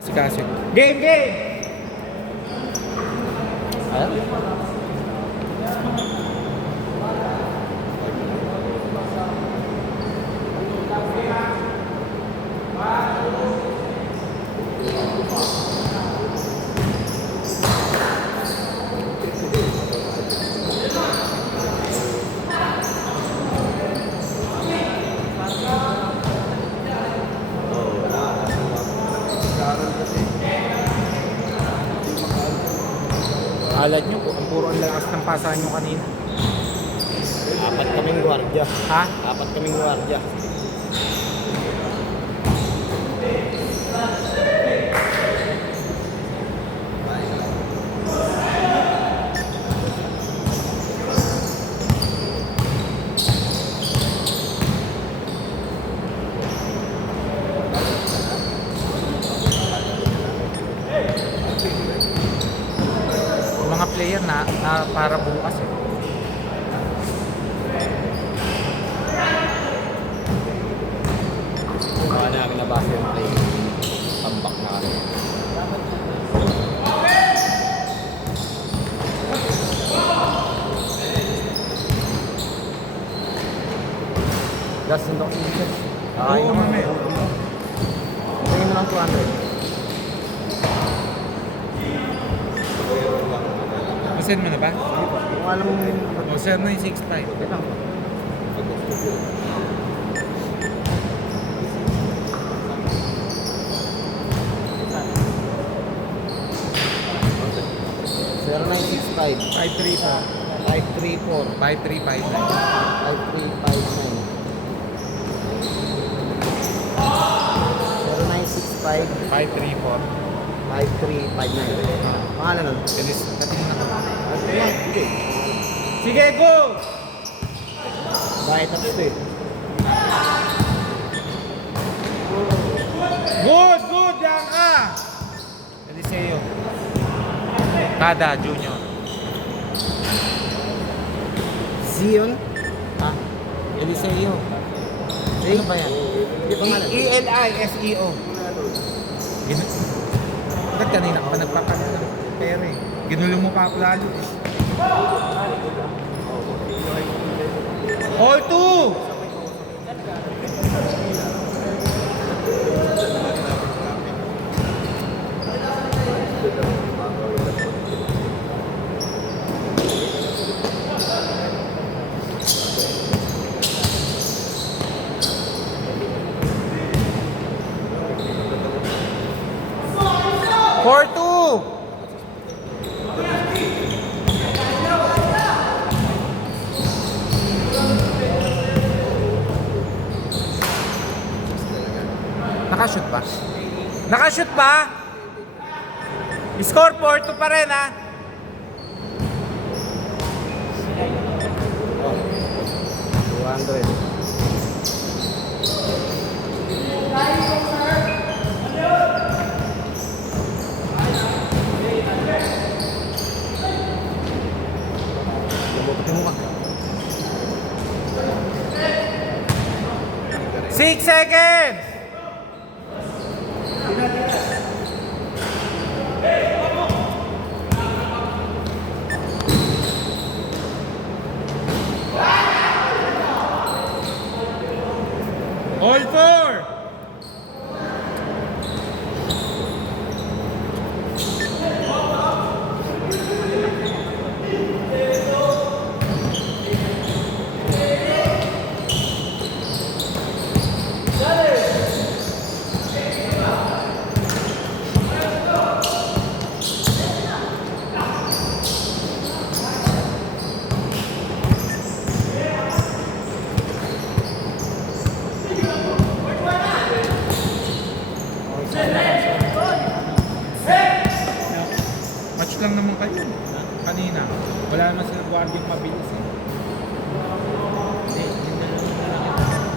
Si Casio. Game, game! Alad nyo po, puro ang lakas ng pasahan nyo kanina. Apat kaming gwardiya. Ha? Apat kaming gwardiya. Yung mga player na para bukas eh. Baka namin nabasa yung play. Tambak na kami. Gas ng oxygen. Oo, mamaya. Tingin mo lang 200. Masend mo na ba? Kung alam mo yung... O, send na yung 6.5. Ito. Zero 965 534. 534 5359. 5359 534. 5359 Pangalan nun? Dennis, natin na. Sige. Sige, go! Bakit tapos ito eh? Good, good, yan ka! Eliseo. Kada, Junior. Zion? Ha? Eliseo. Ano ba yan? E-L-I-S-E-O. Ba't kanina ka pa nagpapalit? Pero eh. Ginulong mo pa ako lalo eh. All two! Four two! Nakashoot ba? Nakashoot ba? Score 4-2 pa rin ha. $200 Lubutin mo ka. 6 seconds! All four! Match lang naman kayo. Kanina. Wala naman silang guardiang mabilis eh.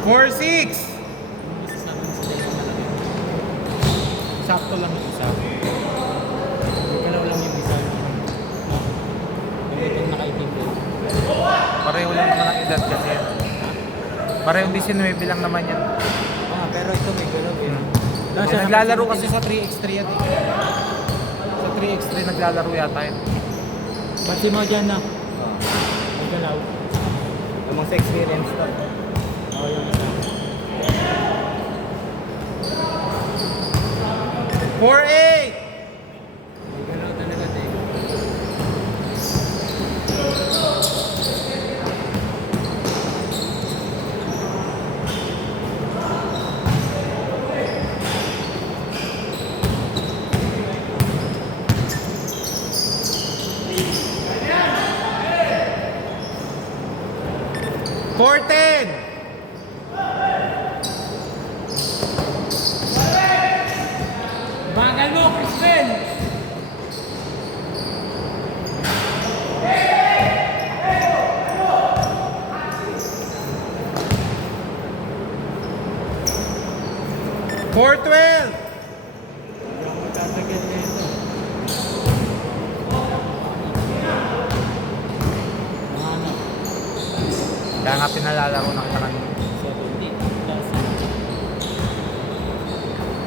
4-6! Sakto lang yung isa. Galaw lang yung isa. Pag nakaitim din. Pareho lang naman ang edad kasi yan. Pareho 19 lang naman yan. Pero ito may galaw eh. Naglalaro kasi sa 3x3 yan eh. Sa 3x3 naglalaro yata yun. Pansin mo dyan na. Ang galaw. Namang sa experience to. Oo, yung isa. 4-8! Ang galaw talaga, te. $4-10! Bagal mo, Crispin! $4-12! Tatagal na ito. Ano? Kaya nga pinalalaro ng takan. 70 plus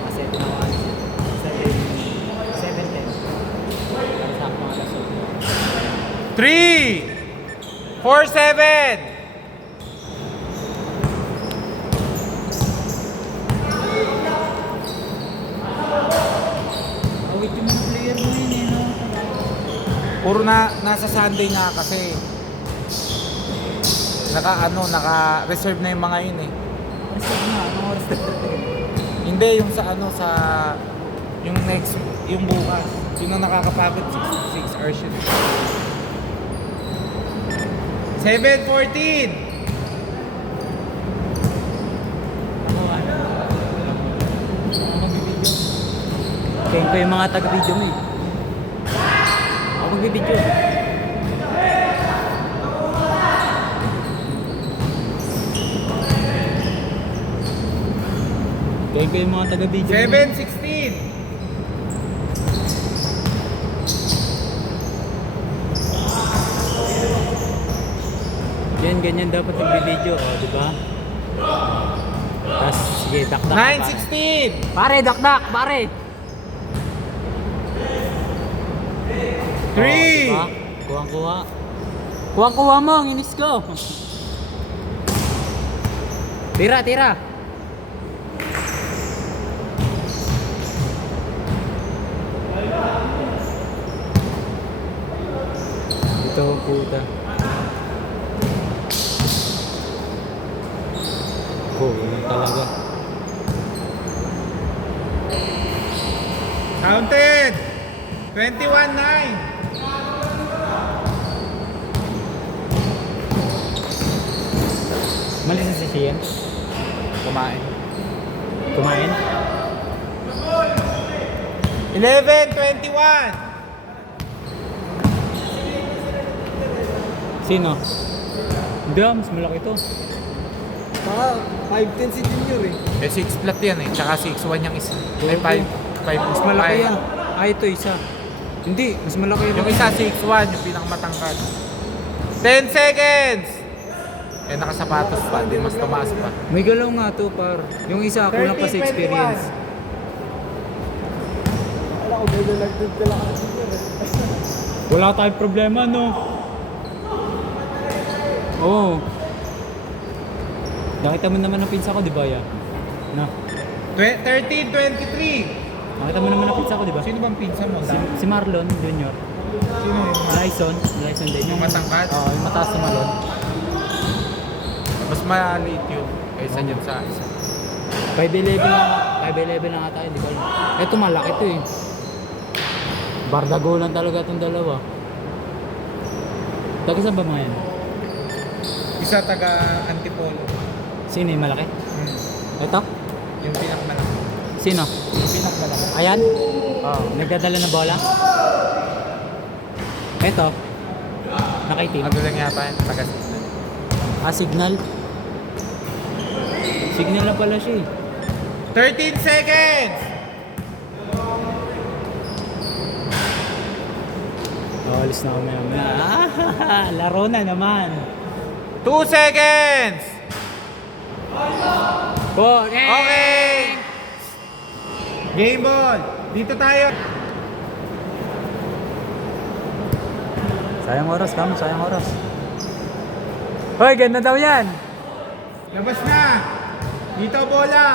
kasi tinawagan 710 para sa mga lasot 3! 4-7! awit yung mga player mo yun eh no? Puro nasa Sunday na kasi naka-reserve na yung mga yun eh. oras na anong oras na Hindi yung sa yung next, yung bukas. Yun ang nakakapagod 6 hours yun. 7-14! ako ano ako magbibideo kaya ko yung mga taga-video mo eh ako magbibideo kaya ko yung mga taga-video mo 7-16! yan ganyan dapat nagbibideo di ba? Tapos sige dakdak 9-16! pare dakdak pare 3! diba? Kuha kuha mo ang inis ko tira ito puta yun talaga Counted! 21-9! malis na si Sian Kumain. kumain 11-21! sino? Hindi mas malaki to Baka 5'10 si Junior eh. Eh 6 flat yan eh, tsaka 6'1 yung isa. Ay 5 mas malaki yan ito isa hindi mas malaki Yung isa 6'1, yung pinakamatangkad. 10 seconds! Eh nakasapatos pa, di mas tumaas pa. may galaw nga to par yung isa kulang pa sa 30-21. experience Wala ko, medyo nagtid ka lang kasi Junior eh. wala tayong problema no oo nakita mo naman ang pinsa ko di ba yan? No. 13-23! Nakita mo naman ang pizza ko, di ba? Sino bang pinsan mo? Si Marlon Jr. Sino yung Lyson din. Yung matangkad? Oo, yung mataas na Marlon. Mas maliit yun kaysa dyan sa isa. 5'11 lang ata, di ba? Ito malaki to eh. Bardago lang talaga itong dalawa. Taga saan ba mga yan? Isa taga Antipolo. Sino yung malaki? Ito? Yung pinakamalaki. Sino? Yung pinakamalaki. Ayan? Oo. Nagdadala ng bola? Ito? Nakaitim? Ano lang yata yun? Taga Signal. Signal? Signal na pala siya eh. 13 seconds! Alis na ako maya. Laro na naman. 2 seconds! Oh, Okay! Game ball. Dito tayo. Sayang oras, Kam. Sayang oras. Hoy, ganda daw yan. Labas na. Dito bola.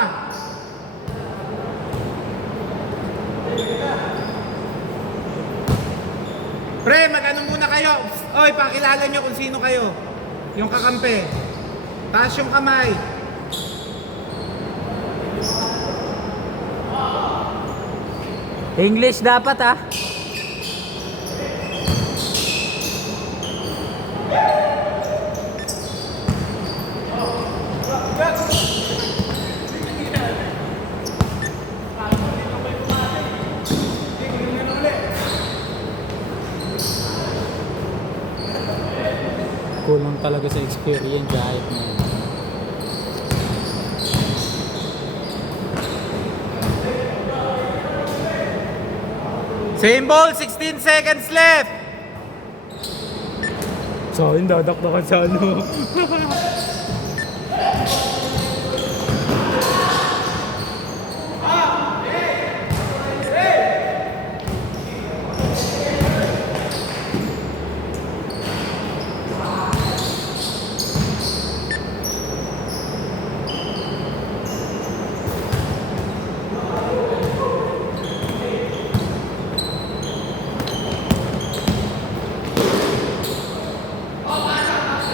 Pre, mag-ano muna kayo. Oy, pakilala nyo kung sino kayo. Yung kakampi. Taas yung kamay. English dapat ah. Kulang talaga sa experience kahit na. Same ball, 16 seconds left. So, hindi dadakdakan sa ano.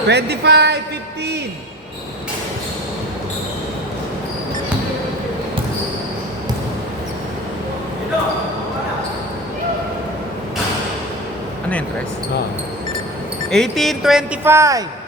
Twenty-five, 15. Ano yung tres? Ah. 18-25.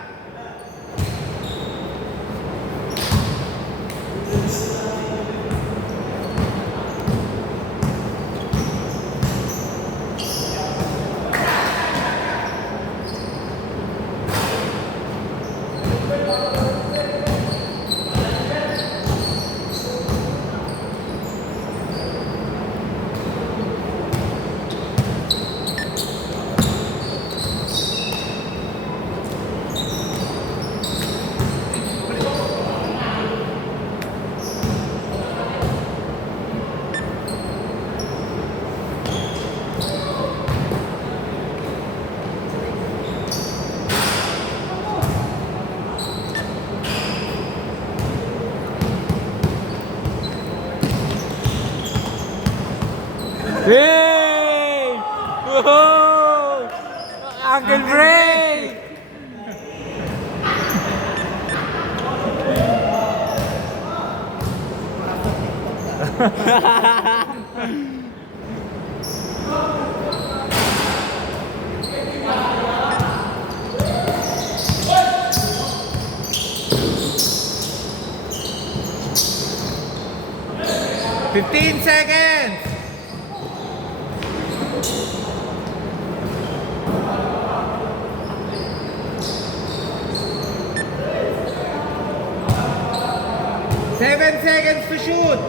Hey! Whoa! Uncle break! Fifteen seconds. Seven seconds to shoot.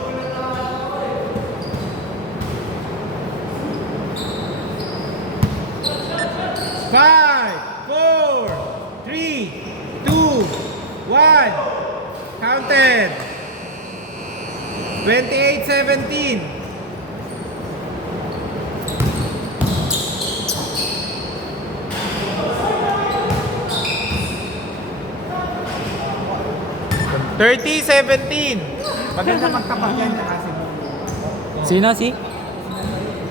Five, four, three, two, one. Counted. 28-17. Thirty, 17. Maganda magtapak yan na kasi. Sino si?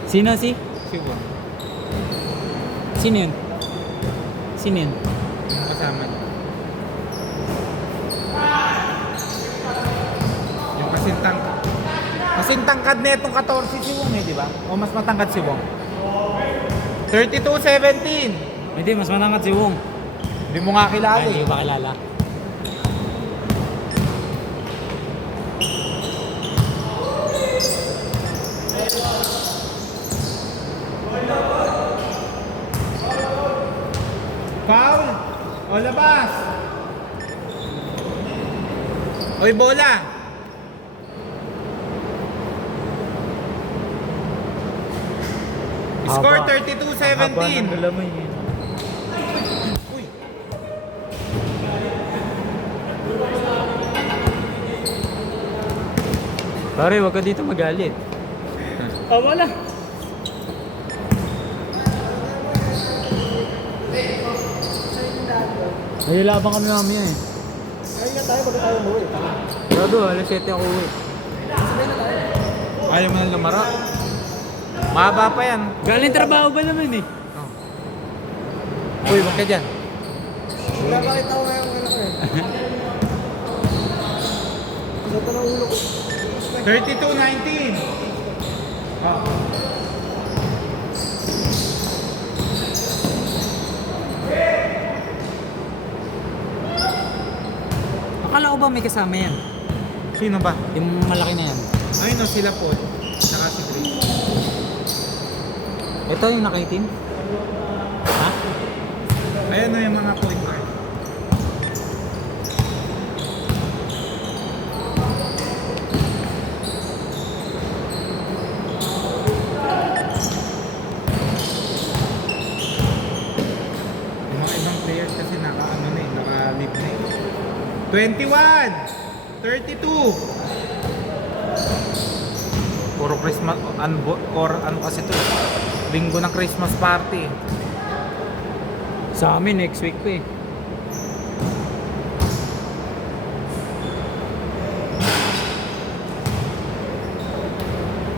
Sino si? Siguro. Sino yun? Sino yun? Yung kasama niya. Yung kasintangkad na itong 14 si Wong eh, di ba? O mas matangkad si Wong? 32-17. Hindi, mas manangat si Wong. Hindi mo nga kilala Hindi eh. ko ba kilala? Foul? O labas? Oy, bola! Score Haba. 32-17. Galamay eh. Uy. Pare, wag ka dito magalit. Wala. May labang kami mamaya eh. Ayun nga tayo, bago tayo umuwi. Grado, alas 7 ako uwi. Ayaw mo na lumara. Mahaba pa yan. Galing trabaho ba naman eh? Uy, wag ka dyan. Wala bakit ako ngayon ano ko eh. Sa ito na ulo ko. 32-19. Oh. Akala ko ba may kasama yan? Sino ba? Yung malaki na yan. Ayun o, sila Paul. Saka si Grace. Ito yung nakaitim? Ha? Ayan o yung mga point guard. Yung mga ibang players kasi naka-ano na eh, naka-leave na eh. 21! 32! Puro Christmas, ano kasi to eh. Linggo ng Christmas party eh. Sa amin next week pa eh.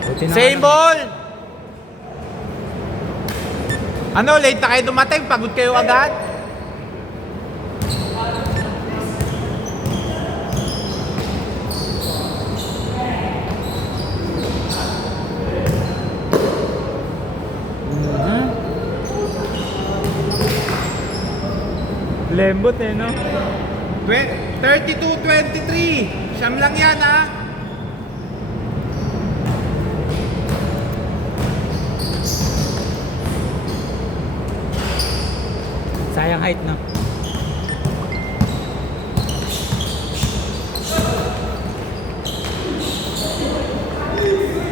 Buti na Same ano. ball! Ano, late na kayo dumating? Pagod kayo agad? Mhm. Lembot eh no? 32-23. Siyam lang yan ha. Sayang height no?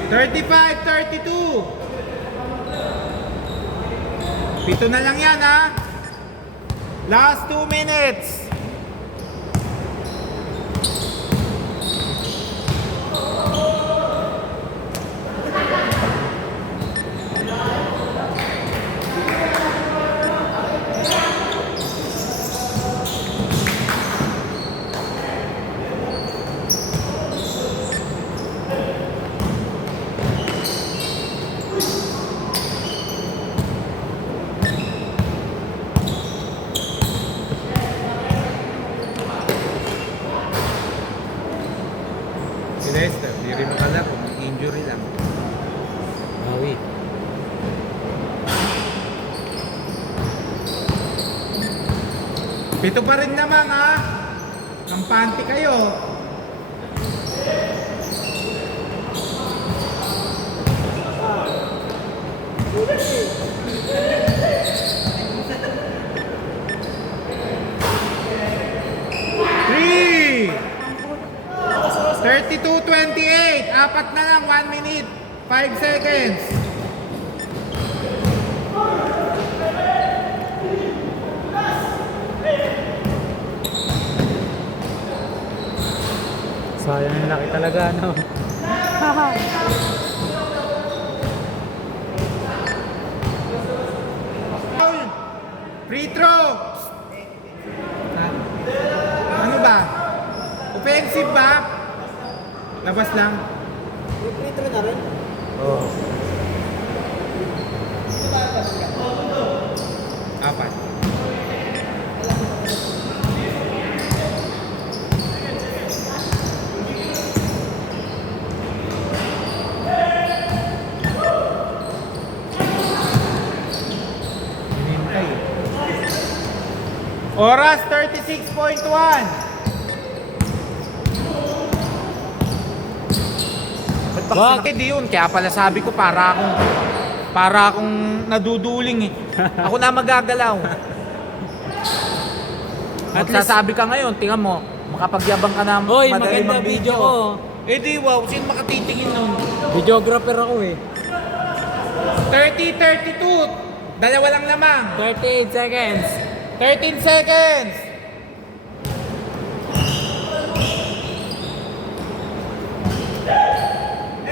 $35, 32. Pito na lang yan ha. Last 2 minutes. Si Lester, di rin makalaro. May injury lang. Bawi. Pito pa rin naman ha. Kampante kayo. Three. 32-28. Apat na lang. 1 minute. 5 seconds. Sayang yung laki talaga no? Foul. Free throw. Ano ba? Offensive ba? Labas lang. May free throw na rin. Oo. Apat. Hinintay eh. Oras 36.1. Wag. Hindi yun, kaya pala sabi ko para akong naduduling eh. Ako na magagalaw. At sasabi ka ngayon, tingnan mo, makapagyabang ka na Hoy, madali maganda video ko. Eh di wow, sino makatitingin nun? Videographer ako eh. 30-32, dalawa lang lamang. 38 seconds. 13 seconds.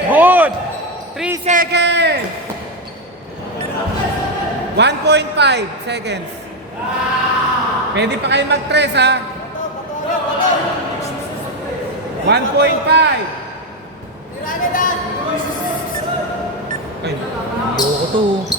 Good. 3 3 seconds! 1.5 seconds. Pwede pa kayo mag-tres ha. 1.5. Ayoko to.